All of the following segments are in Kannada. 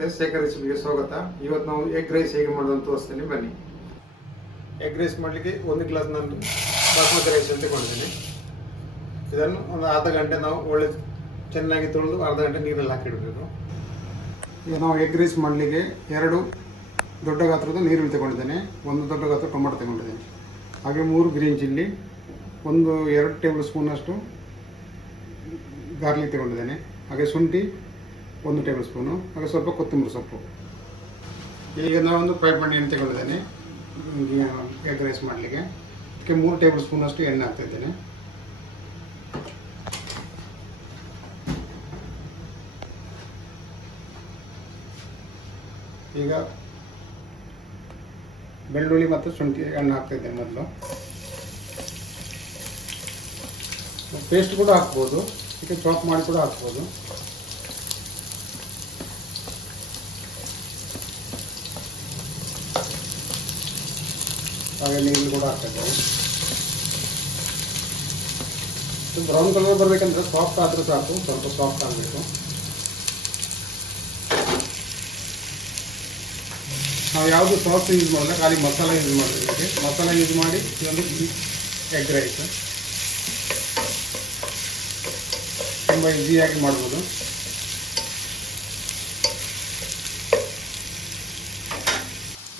ನಮಸ್ತೆ, ಶೇಖರ್ ರೆಸಿಪಿಗೆ ಸ್ವಾಗತ. ಇವತ್ತು ನಾವು ಎಗ್ ರೈಸ್ ಹೇಗೆ ಮಾಡೋದು ಅಂತ ತೋರಿಸ್ತೀನಿ, ಬನ್ನಿ. ಎಗ್ ರೈಸ್ ಮಾಡಲಿಕ್ಕೆ 1 ಗ್ಲಾಸ್ ನಾನು ಬಾಸ್ಮತಿ ರೈಸ್ ಅಂತ ತಗೊಂಡಿದ್ದೀನಿ. ಇದನ್ನು ಒಂದು ಅರ್ಧ ಗಂಟೆ ನಾವು ಒಳ್ಳೆ ಚೆನ್ನಾಗಿ ತೊಳೆದು ಅರ್ಧ ಗಂಟೆ ನೀರಲ್ಲಿ ಹಾಕಿಡಬೇಕು. ಈಗ ನಾವು ಎಗ್ ರೈಸ್ ಮಾಡಲಿಕ್ಕೆ 2 ದೊಡ್ಡ ಗಾತ್ರದ ನೀರುಳ್ಳಿ ತಗೊಂಡಿದ್ದೇನೆ, 1 ದೊಡ್ಡ ಗಾತ್ರ ಟೊಮೆಟೊ ತಗೊಂಡಿದ್ದೇನೆ, ಹಾಗೆ 3 ಗ್ರೀನ್ ಚಿಲ್ಲಿ, 2 ಟೇಬಲ್ ಸ್ಪೂನಷ್ಟು ಗಾರ್ಲಿಕ್ ತಗೊಂಡಿದ್ದೇನೆ, ಹಾಗೆ ಶುಂಠಿ 1 ಟೇಬಲ್ ಸ್ಪೂನು, ಹಾಗೆ ಸ್ವಲ್ಪ ಕೊತ್ತಂಬರಿ ಸೊಪ್ಪು. ಈಗ ನಾವೊಂದು ಫ್ರೈ ಪ್ಯಾನ್ ಎಣ್ಣೆ ತಗೊಂಡಿದ್ದೇನೆ ಎಗ್ ರೈಸ್ ಮಾಡಲಿಕ್ಕೆ. ಅದಕ್ಕೆ 3 ಟೇಬಲ್ ಸ್ಪೂನಷ್ಟು ಎಣ್ಣೆ ಹಾಕ್ತಾಯಿದ್ದೇನೆ. ಈಗ ಬೆಳ್ಳುಳ್ಳಿ ಮತ್ತು ಶುಂಠಿ ಎಣ್ಣೆ ಹಾಕ್ತಾಯಿದ್ದೇನೆ. ಮೊದಲು ಪೇಸ್ಟ್ ಕೂಡ ಹಾಕ್ಬೋದು, ಇದಕ್ಕೆ ಚಾಪ್ ಮಾಡಿ ಕೂಡ ಹಾಕ್ಬೋದು. ಹಾಗೆ ನೀರು ಕೂಡ ಹಾಕ್ತಾಯಿದ್ದೇವೆ. ಬ್ರೌನ್ ಕಲರ್ ಬರಬೇಕಂದ್ರೆ ಸಾಫ್ಟ್ ಆದರೂ ಸಾಕು, ಸ್ವಲ್ಪ ಸಾಫ್ಟ್ ಆಗಬೇಕು. ನಾವು ಯಾವುದು ಸಾಸ್ ಯೂಸ್ ಮಾಡಿದ್ರೆ ಖಾಲಿ ಮಸಾಲ ಯೂಸ್ ಮಾಡಬೇಕು. ಮಸಾಲ ಯೂಸ್ ಮಾಡಿ ಇದೊಂದು ಎಗ್ ರೈಸ್ ತುಂಬ ಈಸಿಯಾಗಿ ಮಾಡ್ಬೋದು.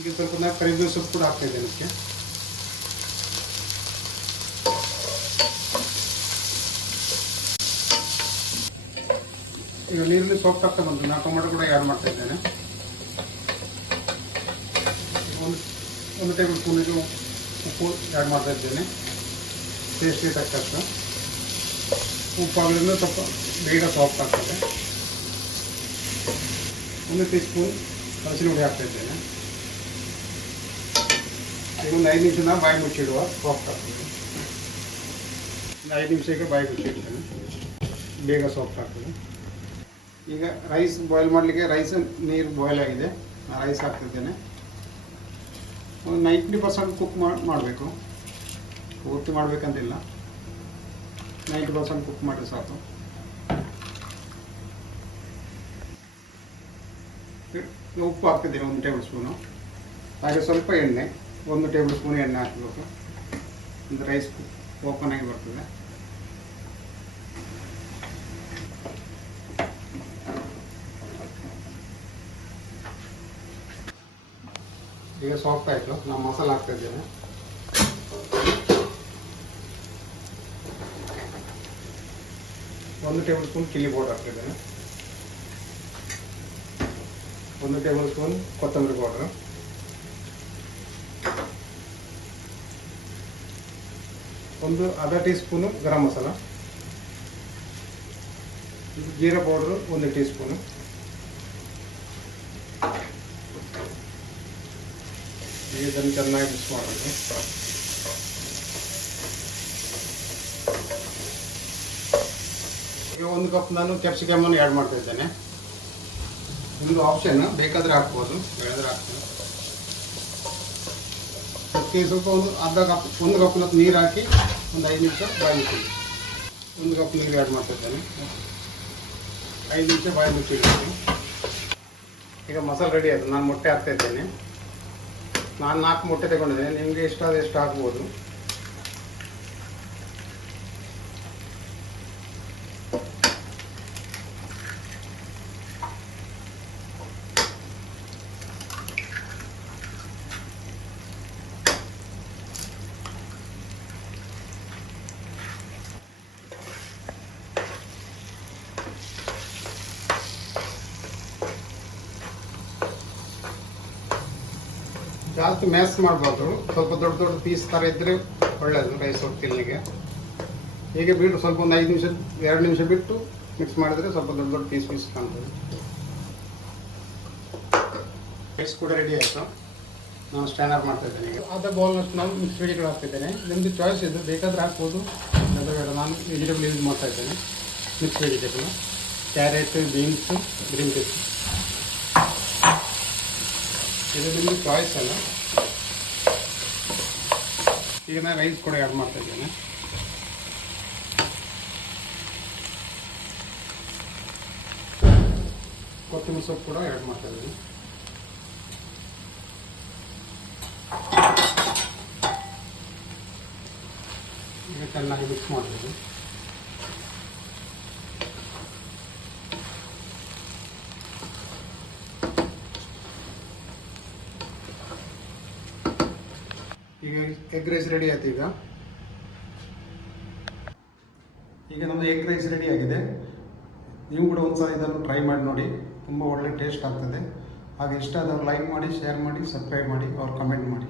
ಈಗ ಸ್ವಲ್ಪ ನಾನು ಕರಿಬೇವು ಸೊಪ್ಪು ಕೂಡ ಹಾಕ್ತಾಯಿದ್ದೇನೆ ಅದಕ್ಕೆ. ಈಗ ನೀರಲ್ಲಿ ಸಾಫ್ಟ್ ಆಗ್ತಾ ಬಂತು, ನಾನು ಟೊಮೆಟೊ ಕೂಡ ಆ್ಯಡ್ ಮಾಡ್ತಾ ಇದ್ದೇನೆ. 1 ಟೇಬಲ್ ಸ್ಪೂನಿಗೆ ಉಪ್ಪು ಆ್ಯಡ್ ಮಾಡ್ತಾ ಇದ್ದೇನೆ, ಟೇಸ್ಟಿಗೆ ತಕ್ಕಷ್ಟು. ಉಪ್ಪು ಹಾಕಿದ್ರೆ ಸ್ವಲ್ಪ ಬೇಗ ಸಾಫ್ಟ್ ಆಗ್ತದೆ. 1 ಟೀ ಸ್ಪೂನ್ ಹಸಿರು ಹುಡಿ ಹಾಕ್ತಾ ಇದ್ದೇನೆ. ಈಗ ಒಂದು 5 ನಿಮಿಷ ಬಾಯಿ ಮುಚ್ಚಿಡುವ, ಸಾಫ್ಟ್ ಆಗ್ತದೆ. 5 ನಿಮಿಷಕ್ಕೆ ಬಾಯಿ ಮುಚ್ಚಿಡ್ತೇನೆ, ಬೇಗ ಸಾಫ್ಟ್ ಆಗ್ತದೆ. ಈಗ ರೈಸ್ ಬಾಯ್ಲ್ ಮಾಡಲಿಕ್ಕೆ ರೈಸ್ ನೀರು ಬಾಯ್ಲ್ ಆಗಿದೆ, ನಾನು ರೈಸ್ ಹಾಕ್ತಿದ್ದೇನೆ. ಒಂದು 90% ಕುಕ್ ಮಾಡಬೇಕು, ಪೂರ್ತಿ ಮಾಡಬೇಕಂತಿಲ್ಲ, 90% ಕುಕ್ ಮಾಡಿ ಸಾಕು. ಉಪ್ಪು ಹಾಕ್ತಿದ್ದೇನೆ 1 ಟೇಬಲ್ ಸ್ಪೂನು, ಹಾಗೆ ಸ್ವಲ್ಪ ಎಣ್ಣೆ 1 ಟೇಬಲ್ ಸ್ಪೂನ್ ಎಣ್ಣೆ ಹಾಕಬೇಕು, ಒಂದು ರೈಸ್ ಓಪನ್ ಆಗಿ ಬರ್ತದೆ. ಈಗ ಸಾಫ್ಟ್ ಆಯಿತು, ನಾನು ಮಸಾಲೆ ಹಾಕ್ತಾ ಇದ್ದೇನೆ. ಒಂದು ಟೇಬಲ್ ಸ್ಪೂನ್ ಚಿಲ್ಲಿ ಪೌಡರ್ ಹಾಕ್ತಿದ್ದೇನೆ, 1 ಟೇಬಲ್ ಸ್ಪೂನ್ ಕೊತ್ತಂಬರಿ powder, 1/2 teaspoon garam masala, ಜೀರಾ ಪೌಡರು 1 ಟೀ ಸ್ಪೂನು. ಇದನ್ನು ಚೆನ್ನಾಗಿ ಮಿಕ್ಸ್ ಮಾಡಬೇಕು. ಈಗ 1 ಕಪ್ ನಾನು ಕ್ಯಾಪ್ಸಿಕಮನ್ನು ಆ್ಯಡ್ ಮಾಡ್ತಾ ಇದ್ದೇನೆ. ಒಂದು ಆಪ್ಷನ್, ಬೇಕಾದರೆ ಹಾಕ್ಬೋದು, ಬೇಡದ್ರೆ ಹಾಕ್ತೀನಿ. ಅದಕ್ಕೆ ಸ್ವಲ್ಪ ಒಂದು ಅರ್ಧ ಕಪ್ 1 ಕಪ್ ನೀರು ಹಾಕಿ ಒಂದು 5 ನಿಮಿಷ ಬಾಯಿ ಮುಚ್ಚಿಡಿ. 1 ಕಪ್ ನೀರು ಆ್ಯಡ್ ಮಾಡ್ತಾ ಇದ್ದೇನೆ, 5 ನಿಮಿಷ ಬಾಯಿ ಮುಚ್ಚಿಡ್ತೀನಿ. ಈಗ ಮಸಾಲೆ ರೆಡಿ ಆಯಿತು. ನಾನು ಮೊಟ್ಟೆ ಹಾಕ್ತಾ ಇದ್ದೇನೆ. ನಾನು 4 ಮೊಟ್ಟೆ ತಗೊಂಡಿದ್ದೇನೆ, ನಿಮಗೆ ಎಷ್ಟು ಹಾಕ್ಬೋದು. ಜಾಸ್ತಿ ಮ್ಯಾಶ್ ಮಾಡಬಾರ್ದು, ಸ್ವಲ್ಪ ದೊಡ್ಡ ದೊಡ್ಡ ಪೀಸ್ ಥರ ಇದ್ದರೆ ಒಳ್ಳೆಯದು ರೈಸ್ ತಿನ್ನಲಿಕ್ಕೆ. ಹೀಗೆ ಬಿಟ್ಟು ಸ್ವಲ್ಪ ಒಂದು 5 ನಿಮಿಷ 2 ನಿಮಿಷ ಬಿಟ್ಟು ಮಿಕ್ಸ್ ಮಾಡಿದರೆ ಸ್ವಲ್ಪ ದೊಡ್ಡ ದೊಡ್ಡ ಪೀಸ್ ಕಾಣ್ತದೆ. ರೈಸ್ ಕೂಡ ರೆಡಿ ಆಯಿತು, ನಾನು ಸ್ಟ್ಯಾಂಡ್ ಅಪ್ ಮಾಡ್ತಾ ಇದ್ದೇನೆ. ಈಗ ಅರ್ಧ ಬೌಲ್ನಷ್ಟು ನಾನು ಮಿಕ್ಸ್ ವೆಜಿಟೇಬಲ್ ಹಾಕ್ತಿದ್ದೇನೆ. ನಿಮ್ಮದು ಚಾಯ್ಸ್ ಇದು, ಬೇಕಾದರೆ ಹಾಕ್ಬೋದು, ಬೇಡ. ನಾನು ವೆಜಿಟೇಬಲ್ ಯೂಸ್ ಮಾಡ್ತಾ ಇದ್ದೇನೆ. Mix vegetable, carrot, beans, green piece. ಇದು ನಿಮ್ಮದು ಚಾಯ್ಸ್ ಅಲ್ಲ. ಈಗ ನಾನು ರೈಸ್ ಕೂಡ ಆ್ಯಡ್ ಮಾಡ್ತಾ ಇದ್ದೇನೆ. ಕೊತ್ತಂಬರಿ ಕೊತ್ತಂಬರಿ ಸೊಪ್ಪು ಕೂಡ ಆ್ಯಡ್ ಮಾಡ್ತಾ ಇದ್ದೀನಿ. ಈಗ ಚೆನ್ನಾಗಿ ಮಿಕ್ಸ್ ಮಾಡ್ತೀವಿ. ಈಗ ಎಗ್ ರೈಸ್ ರೆಡಿ ಆಯ್ತು. ಈಗ ನಮ್ಮದು ಎಗ್ ರೈಸ್ ರೆಡಿ ಆಗಿದೆ. ನೀವು ಕೂಡ ಒಂದು ಸಲ ಇದನ್ನು ಟ್ರೈ ಮಾಡಿ ನೋಡಿ, ತುಂಬ ಒಳ್ಳೆ ಟೇಸ್ಟ್ ಆಗ್ತದೆ. ಹಾಗೆ ಇಷ್ಟ ಆದವ್ರು ಲೈಕ್ ಮಾಡಿ, ಶೇರ್ ಮಾಡಿ, ಸಬ್ಸ್ಕ್ರೈಬ್ ಮಾಡಿ, ಅವ್ರು ಕಮೆಂಟ್ ಮಾಡಿ.